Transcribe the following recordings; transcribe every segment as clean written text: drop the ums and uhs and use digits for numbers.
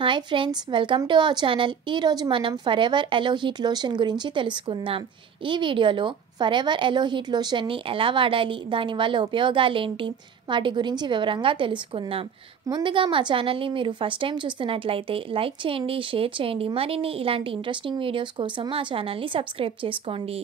Hi friends, welcome to our channel. ఈరోజు మనం forever ఎలో heat lotion గురించి తెలుసుకుందాం. ఈ వీడియోలో ఫరెవర్ ఎలో హీట్ లోషన్ని ఎలా వాడాలి, దానివల్ల ఉపయోగాలేంటి, వాటి గురించి వివరంగా తెలుసుకుందాం. ముందుగా మా ఛానల్ని మీరు ఫస్ట్ టైం చూస్తున్నట్లయితే లైక్ చేయండి, షేర్ చేయండి. మరిన్ని ఇలాంటి ఇంట్రెస్టింగ్ వీడియోస్ కోసం మా ఛానల్ని సబ్స్క్రైబ్ చేసుకోండి.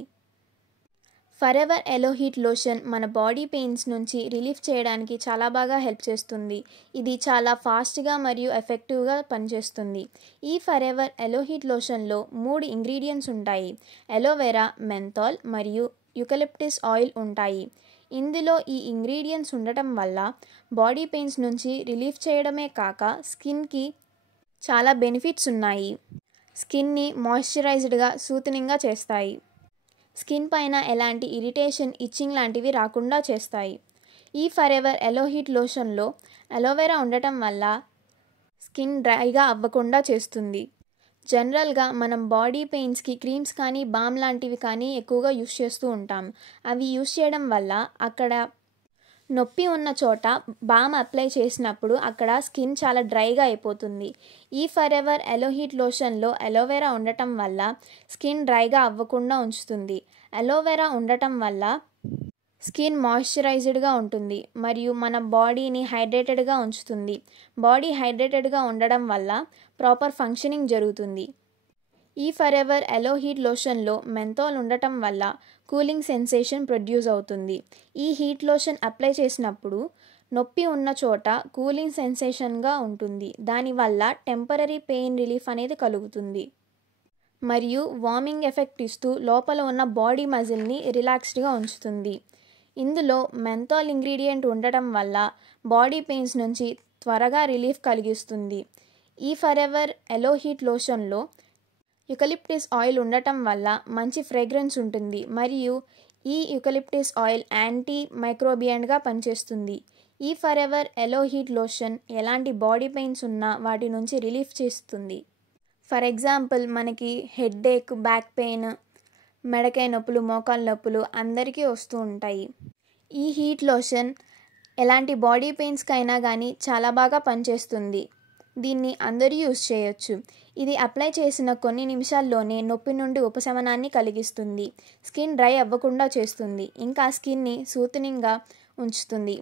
ఫరెవర్ ఎలో హీట్ లోషన్ మన బాడీ పెయిన్స్ నుంచి రిలీఫ్ చేయడానికి చాలా బాగా హెల్ప్ చేస్తుంది. ఇది చాలా ఫాస్ట్గా మరియు ఎఫెక్టివ్గా పనిచేస్తుంది. ఈ ఫరెవర్ ఎలో హీట్ లోషన్లో 3 ఇంగ్రీడియంట్స్ ఉంటాయి. ఎలోవెరా, మెంథాల్ మరియు యూకలిప్టస్ ఆయిల్ ఉంటాయి. ఇందులో ఈ ఇంగ్రీడియంట్స్ ఉండటం వల్ల బాడీ పెయిన్స్ నుంచి రిలీఫ్ చేయడమే కాక స్కిన్కి చాలా బెనిఫిట్స్ ఉన్నాయి. స్కిన్ని మాయిశ్చరైజ్డ్గా, సూతనింగ్గా చేస్తాయి. స్కిన్ పైన ఎలాంటి ఇరిటేషన్, ఇచ్చింగ్ లాంటివి రాకుండా చేస్తాయి. ఈ ఫరెవర్ ఎలో హీట్ లోషన్లో అలోవెరా ఉండటం వల్ల స్కిన్ డ్రైగా అవ్వకుండా చేస్తుంది. జనరల్గా మనం బాడీ పెయిన్స్కి క్రీమ్స్ కానీ, బామ్ లాంటివి కానీ ఎక్కువగా యూస్ చేస్తూ ఉంటాం. అవి యూస్ చేయడం వల్ల అక్కడ నొప్పి ఉన్న చోట బామ్ అప్లై చేసినప్పుడు అక్కడ స్కిన్ చాలా డ్రైగా అయిపోతుంది. ఈ ఫరెవర్ ఎలో హీట్ లోషన్లో అలోవెరా ఉండటం వల్ల స్కిన్ డ్రైగా అవ్వకుండా ఉంచుతుంది. అలోవెరా ఉండటం వల్ల స్కిన్ మాయిశ్చరైజ్డ్గా ఉంటుంది మరియు మన బాడీని హైడ్రేటెడ్గా ఉంచుతుంది. బాడీ హైడ్రేటెడ్గా ఉండడం వల్ల ప్రాపర్ ఫంక్షనింగ్ జరుగుతుంది. ఈ ఫరెవర్ ఎలో హీట్ లోషన్లో మెంథాల్ ఉండటం వల్ల కూలింగ్ సెన్సేషన్ ప్రొడ్యూస్ అవుతుంది. ఈ హీట్ లోషన్ అప్లై చేసినప్పుడు నొప్పి ఉన్న చోట కూలింగ్ సెన్సేషన్గా ఉంటుంది. దానివల్ల టెంపరరీ పెయిన్ రిలీఫ్ అనేది కలుగుతుంది మరియు వార్మింగ్ ఎఫెక్ట్ ఇస్తూ లోపల ఉన్న బాడీ మజిల్ని రిలాక్స్డ్గా ఉంచుతుంది. ఇందులో మెంథాల్ ఇంగ్రీడియంట్ ఉండటం వల్ల బాడీ పెయిన్స్ నుంచి త్వరగా రిలీఫ్ కలిగిస్తుంది. ఈ ఫరెవర్ ఎలో హీట్ లోషన్లో యూకలిప్టస్ ఆయిల్ ఉండటం వల్ల మంచి ఫ్రేగ్రెన్స్ ఉంటుంది మరియు ఈ యూకలిప్టస్ ఆయిల్ యాంటీ మైక్రోబియంట్గా పనిచేస్తుంది. ఈ ఫరెవర్ ఎలో హీట్ లోషన్ ఎలాంటి బాడీ పెయిన్స్ ఉన్నా వాటి నుంచి రిలీఫ్ చేస్తుంది. ఫర్ ఎగ్జాంపుల్, మనకి హెడ్ఏక్, బ్యాక్ పెయిన్, మెడకాయ నొప్పులు, మోకాళ్ళ నొప్పులు అందరికీ వస్తూ ఉంటాయి. ఈ హీట్ లోషన్ ఎలాంటి బాడీ పెయిన్స్కైనా కానీ చాలా బాగా పనిచేస్తుంది. దీన్ని అందరూ యూస్ చేయొచ్చు. ఇది అప్లై చేసిన కొన్ని నిమిషాల్లోనే నొప్పి నుండి ఉపశమనాన్ని కలిగిస్తుంది. స్కిన్ డ్రై అవ్వకుండా చేస్తుంది. ఇంకా స్కిన్ని సూతనింగ్గా ఉంచుతుంది.